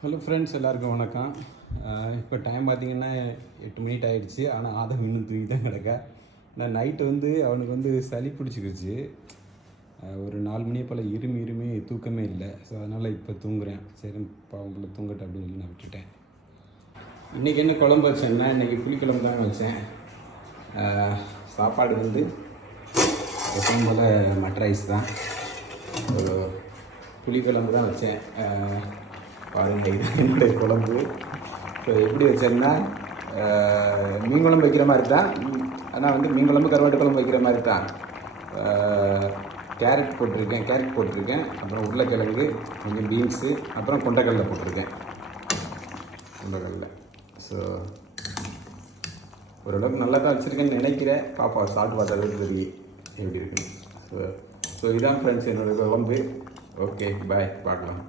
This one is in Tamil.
ஹலோ ஃப்ரெண்ட்ஸ், எல்லாருக்கும் வணக்கம். இப்போ டைம் பார்த்தீங்கன்னா 8 மணி ஆகிடுச்சு. ஆனால் ஆதம் இன்னும் தூங்கி தான் கிடக்கா. நான் நைட்டு அவனுக்கு சளி பிடிச்சிக்கிச்சு. ஒரு 4 மணியை போல் இருமி தூக்கமே இல்லை. ஸோ அதனால் இப்போ தூங்குறேன். சரி பாவம் போல் தூங்கட்டும் அப்படின்னு சொல்லி நான் விட்டுட்டேன். இன்றைக்கி என்ன குழம்பு வச்சேன்னா, இன்றைக்கி புளிக்குழம்பு தாங்க வச்சேன். சாப்பாடு எப்பவும் போல் மட் ரைஸ் தான். ஒரு புளிக்குழம்பு தான் வச்சேன். பாருங்கள், இது என்னுடைய குழம்பு. இப்போ எப்படி வச்சேன்னா, மீன் குழம்பு வைக்கிற மாதிரி தான். ஆனால் மீன் குழம்பு கருவாட்டு குழம்பு வைக்கிற மாதிரி தான். கேரட் போட்டிருக்கேன், அப்புறம் உருளைக்கிழங்கு, கொஞ்சம் பீன்ஸு, அப்புறம் கொண்டைக்கடலை போட்டிருக்கேன். ஸோ ஓரளவுக்கு நல்லா தான் வச்சுருக்கேன்னு நினைக்கிறேன். பாப்பா சாப்பிட்டு பார்த்தா தெரியும் எப்படி இருக்குன்னு. ஸோ இதுதான் ஃப்ரெண்ட்ஸ் என்னோடய குழம்பு. ஓகே, பாய், பார்க்கலாம்.